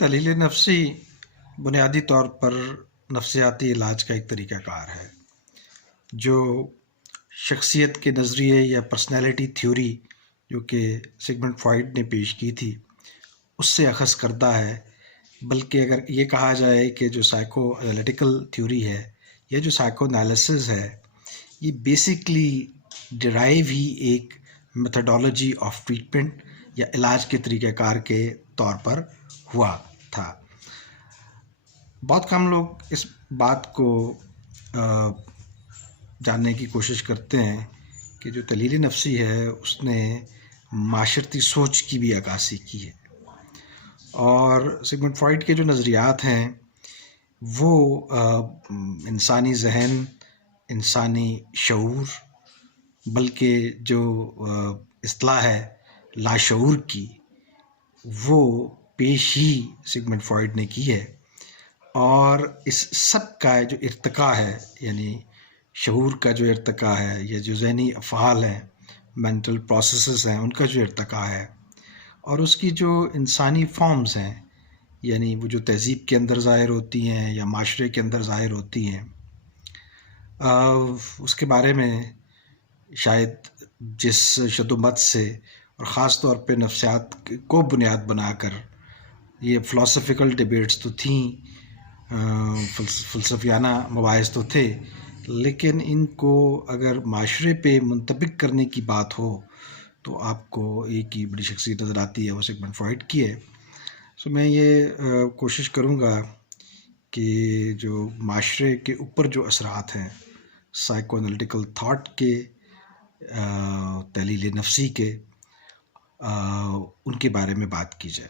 تحلیل نفسی بنیادی طور پر نفسیاتی علاج کا ایک طریقہ کار ہے جو شخصیت کے نظریے یا پرسنالٹی تھیوری جو کہ سگمنڈ فرائڈ نے پیش کی تھی اس سے اخذ کردہ ہے، بلکہ اگر یہ کہا جائے کہ جو سائیکو انالیٹیکل تھیوری ہے یا جو سائیکو انالیسز ہے یہ بیسکلی ڈرائیو ہی ایک میتھڈالوجی آف ٹریٹمنٹ یا علاج کے طریقہ کار کے طور پر ہوا تھا۔ بہت کم لوگ اس بات کو جاننے کی کوشش کرتے ہیں کہ جو تحلیل نفسی ہے اس نے معاشرتی سوچ کی بھی عکاسی کی ہے، اور سگمنڈ فرائڈ کے جو نظریات ہیں وہ انسانی ذہن، انسانی شعور، بلکہ جو اصطلاح ہے لاشعور کی، وہ پیش ہی سگمنڈ فرائڈ نے کی ہے، اور اس سب کا جو ارتقاء ہے، یعنی شعور کا جو ارتقاء ہے یا جو ذہنی افعال ہیں، مینٹل پروسیسز ہیں، ان کا جو ارتقاء ہے، اور اس کی جو انسانی فارمز ہیں، یعنی وہ جو تہذیب کے اندر ظاہر ہوتی ہیں یا معاشرے کے اندر ظاہر ہوتی ہیں، اس کے بارے میں شاید جس شد و مت سے اور خاص طور پہ نفسیات کو بنیاد بنا کر یہ فلسفیکل ڈیبیٹس تو تھیں، فلسفیانہ مباحث تو تھے، لیکن ان کو اگر معاشرے پہ منطبق کرنے کی بات ہو تو آپ کو ایک ہی بڑی شخصیت نظر آتی ہے، وہ سگمنڈ فرائڈ کی ہے۔ سو میں یہ کوشش کروں گا کہ جو معاشرے کے اوپر جو اثرات ہیں سائیکو انالیٹیکل تھاٹ کے، تحلیل نفسی کے، ان کے بارے میں بات کی جائے۔